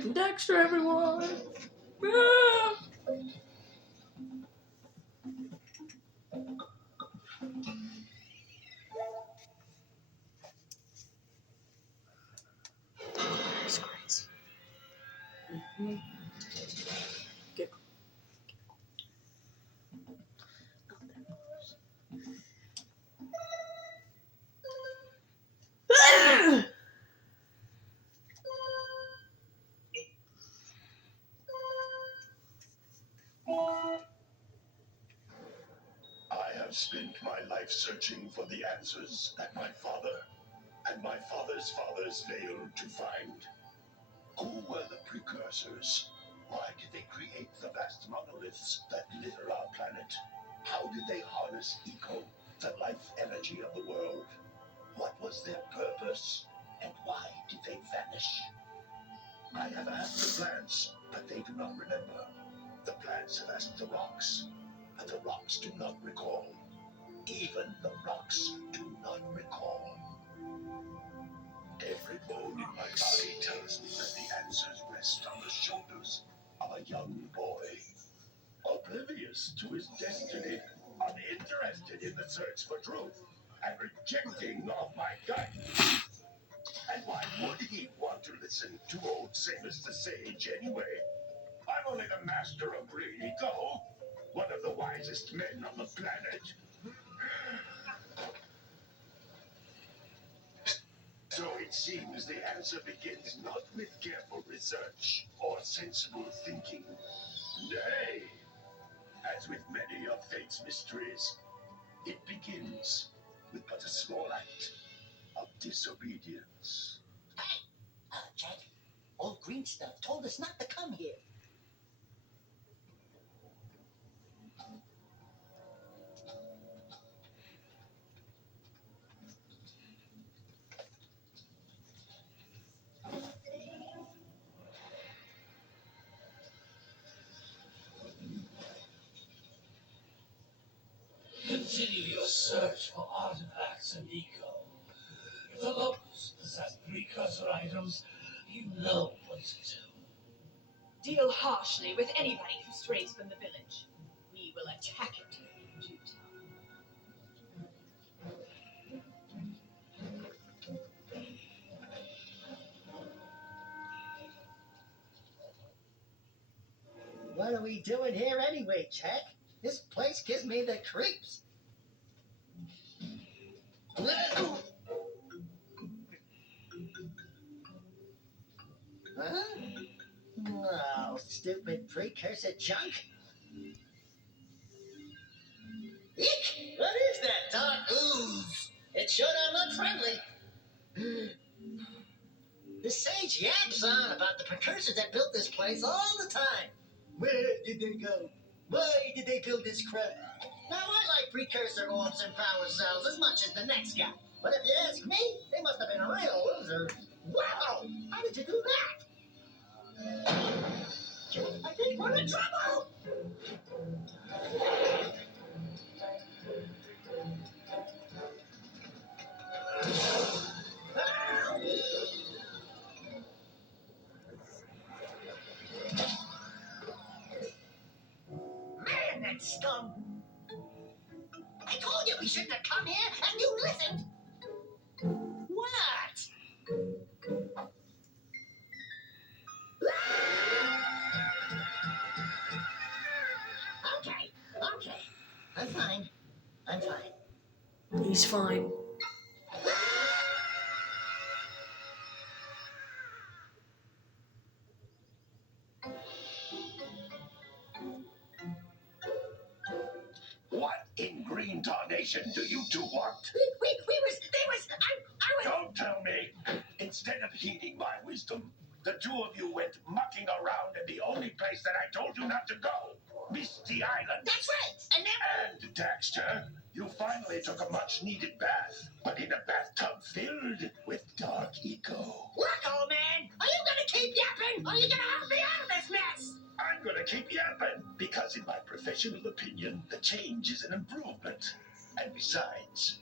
Jak and Daxter, everyone! Ah! That's crazy. Mm-hmm. Get I have spent my life searching for the answers that my father and my father's fathers failed to find. Who were the precursors? Why did they create the vast monoliths that litter our planet? How did they harness eco, the life energy of the world? What was their purpose? And why did they vanish? I have asked the plants, but they do not remember. The plants have asked the rocks, but the rocks do not recall. Even the rocks do not recall. Every bone in my body tells me that the answers rest on the shoulders of a young boy, oblivious to his destiny, uninterested in the search for truth, and rejecting of my guidance. And why would he want to listen to old Samus the Sage anyway? I'm only the master of green eco, one of the wisest men on the planet. So it seems the answer begins not with careful research or sensible thinking. Nay, as with many of fate's mysteries, it begins with but a small act of disobedience. Hey, Jed, old green stuff told us not to come here. Continue your search for artifacts and eco. If the locals possess precursor items, you know what to do. Deal harshly with anybody who strays from the village. We will attack it in due time. What are we doing here anyway, Jack? This place gives me the creeps. Huh? Oh, stupid precursor junk. Eek! What is that dark ooze? It sure don't look friendly. The sage yaps on about the precursors that built this place all the time. Where did they go? Why did they build this crap? Now, I like precursor orbs and power cells as much as the next guy. But if you ask me, they must have been real losers. Wow! How did you do that? I think we're in trouble! Man, that scum! I told you we shouldn't have come here, and you listened! What? Okay. I'm fine. He's fine. What in green tarnation do you two want? I was... Don't tell me! Instead of heeding my wisdom, the two of you went mucking around in the only place that I told you not to go, Misty Island. That's right, and then... And, Daxter, you finally took a much-needed bath, but in a bathtub filled with dark eco. Look, old man, are you gonna keep yapping, or are you gonna help me out of this mess? I'm gonna keep yapping, because in my professional opinion, the change is an improvement. And besides,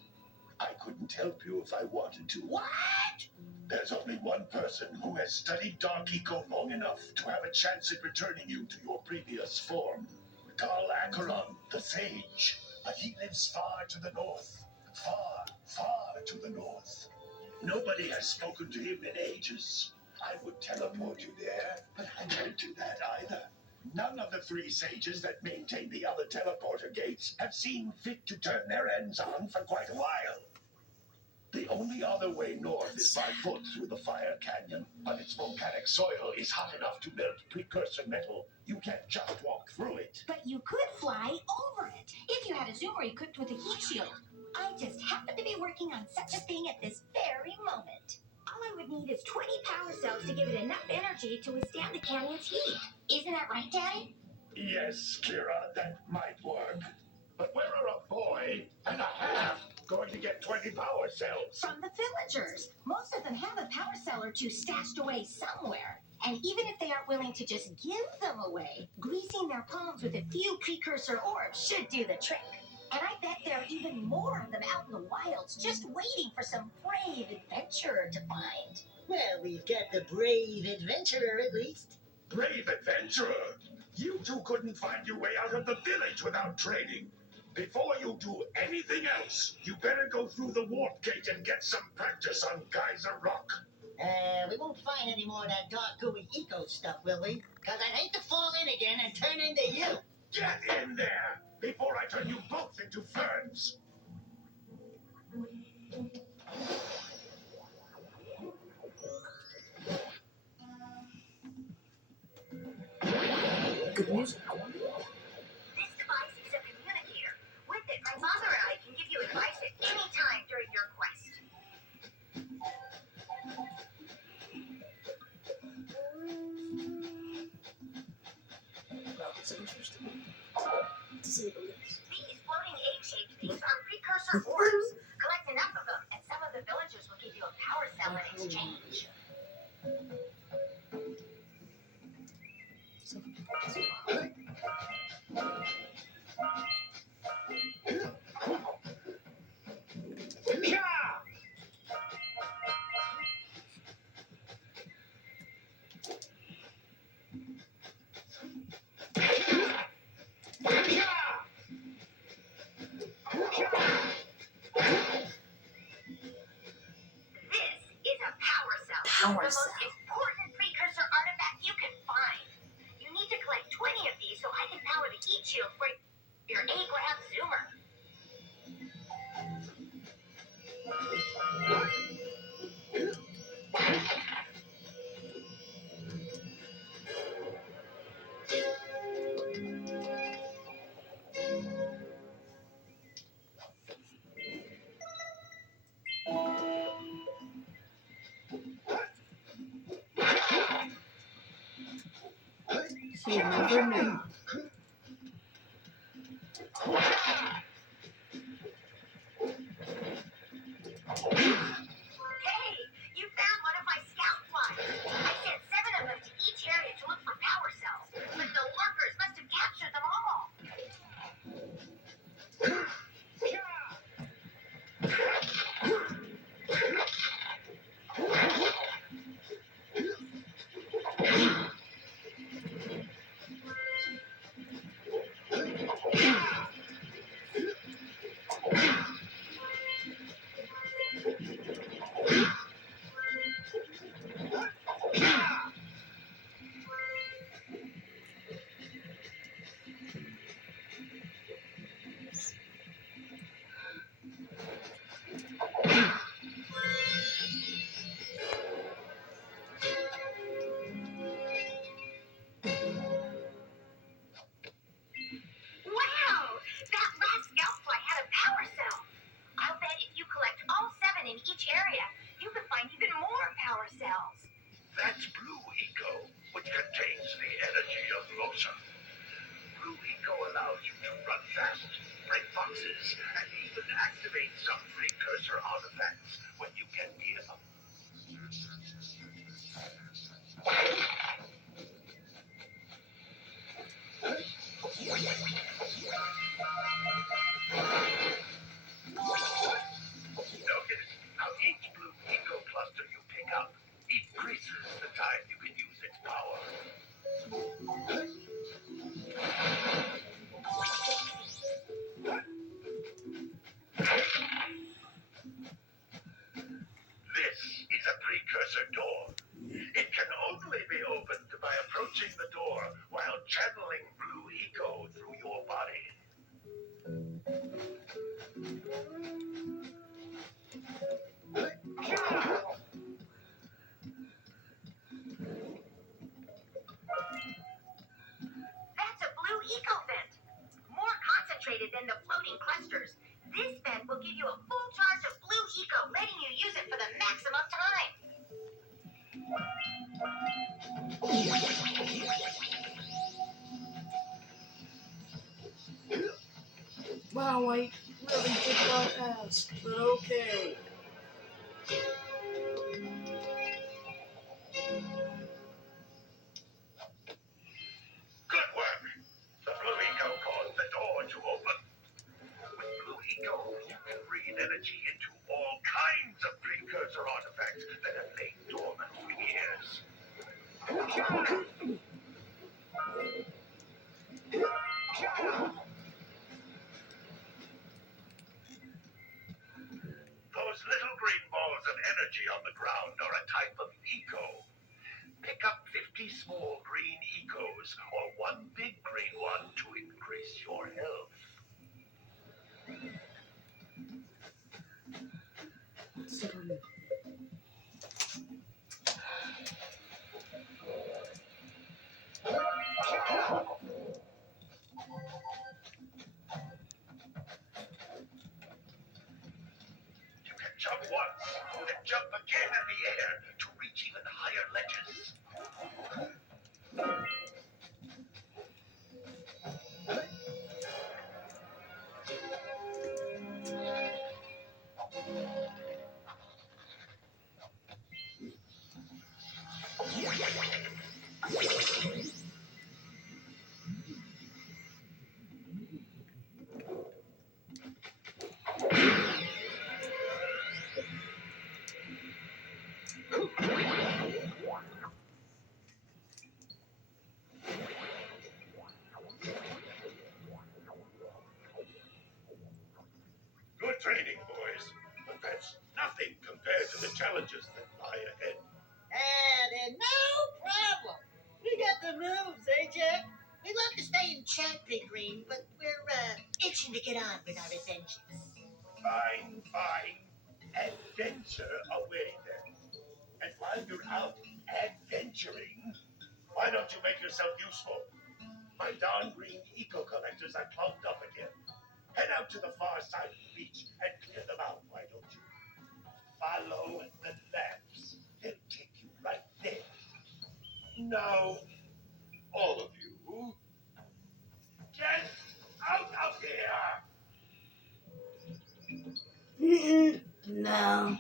I couldn't help you if I wanted to. What? There's only one person who has studied Dark Eco long enough to have a chance at returning you to your previous form. Carl Acheron, the Sage. But he lives far to the north. Far, far to the north. Nobody has spoken to him in ages. I would teleport you there, but I can't do that either. None of the 3 sages that maintain the other teleporter gates have seen fit to turn their ends on for quite a while. The only other way north is by foot through the Fire Canyon, but its volcanic soil is hot enough to melt precursor metal. You can't just walk through it. But you could fly over it if you had a zoomer equipped with a heat shield. I just happen to be working on such a thing at this very moment. All I would need is 20 power cells to give it enough energy to withstand the canyon's heat. Isn't that right, Daddy? Yes, Kira, that might work. But where are a boy and a half going to get 20 power cells? From the villagers. Most of them have a power cell or two stashed away somewhere. And even if they aren't willing to just give them away, greasing their palms with a few precursor orbs should do the trick. And I bet there are even more of them out in the wilds, just waiting for some brave adventurer to find. Well, we've got the brave adventurer at least. Brave adventurer! You two couldn't find your way out of the village without training. Before you do anything else, you better go through the warp gate and get some practice on Geyser Rock. We won't find any more of that dark gooey eco stuff, will we? Because I'd hate to fall in again and turn into you. Get in there before I turn you both into ferns. Good music. This device is a communicator. With it, my mother and I can give you advice at any time during your quest. Well, it's interesting to say the least. These floating egg-shaped things are precursor orbs. Collect enough of them, and some of the villagers will give you a power cell in exchange. This is a power cell. Power The cell. most important precursor artifact you can find. You need to collect 20 of these so I can power the heat shield for your A-grab zoomer. You never knew. Hey, you found one of my scout flies. I sent 7 of them to each area to look for power cells, but the lurkers must have captured them all. Wow! That last scout fly had a power cell. I'll bet if you collect all 7 in each area, you could find even more power cells. That's Blue Eco, which contains the energy of motion. Blue Eco allows you to run fast, break boxes, and even activate some precursor artifacts when you get near them. Notice how each Blue Eco cluster you pick up precursor door. It can only be opened by approaching the door while channeling blue eco through your body. That's a blue eco vent. More concentrated than the floating clusters. This vent will give you a full charge of blue eco, letting you use it for the maximum time. Wow, I really did not ask, but okay. Good work. The blue eco caused the door to open. With blue eco, you can breathe energy into all kinds of precursor artifacts that have lain dormant for years. Those little green balls of energy on the ground are a type of eco. Pick up 50 small green ecos or one big green one to increase your health. You can jump once and jump again in the air to reach even higher ledges. Good training, boys, but that's nothing compared to the challenges that lie ahead. And no problem. We got the moves, eh, Jack? We'd love to stay and chat, Big Green, but we're itching to get on with our adventures. Fine, fine. Adventure away then. And while you're out adventuring, why don't you make yourself useful? My darn green eco collectors are clogged up again. Head out to the far side of the beach and clear them out, why don't you? Follow the lamps. They'll take you right there. Now, all of you, get out of here! No.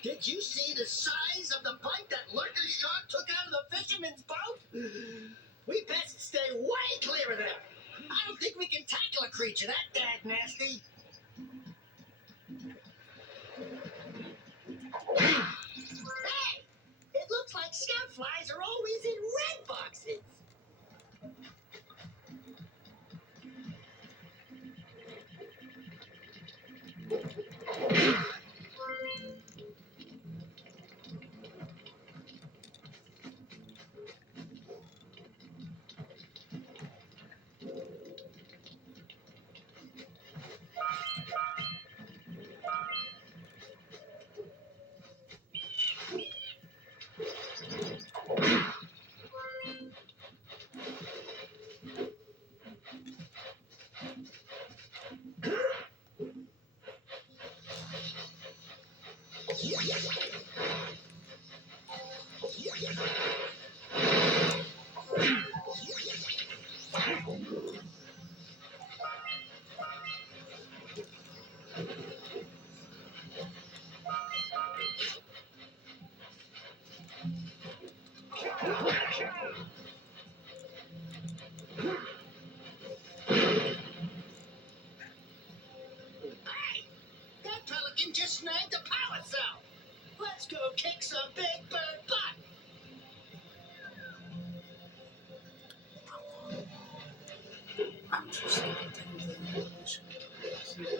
Did you see the size of the bite that lurker shark took out of the fisherman's boat? We best stay way clear of them. I don't think we can tackle a creature that dag nasty. Hey! It looks like scout flies are always in red boxes. That pelican thing just snagged a power cell. Let's go kick some big bird butt. I'm just gonna do the mission here.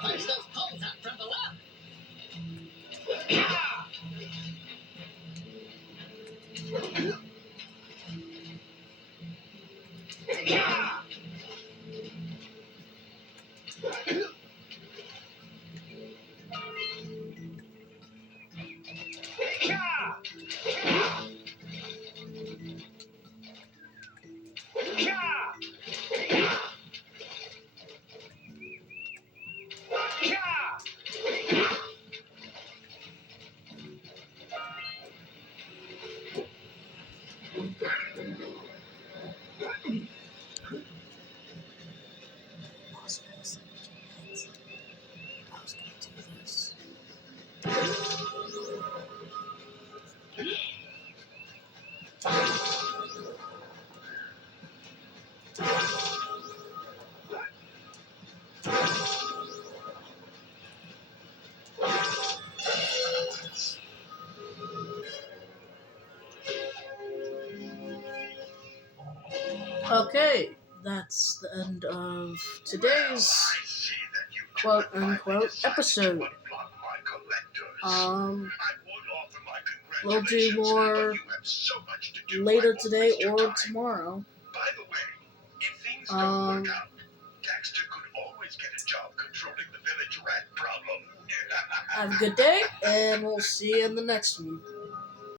Punch those poles out from below. I was gonna do this. Okay, that's the end of today's quote-unquote episode. We'll do more later today or tomorrow. By the way, if things don't work out, Daxter could always get a job controlling the village rat problem. Have a good day, and we'll see you in the next one.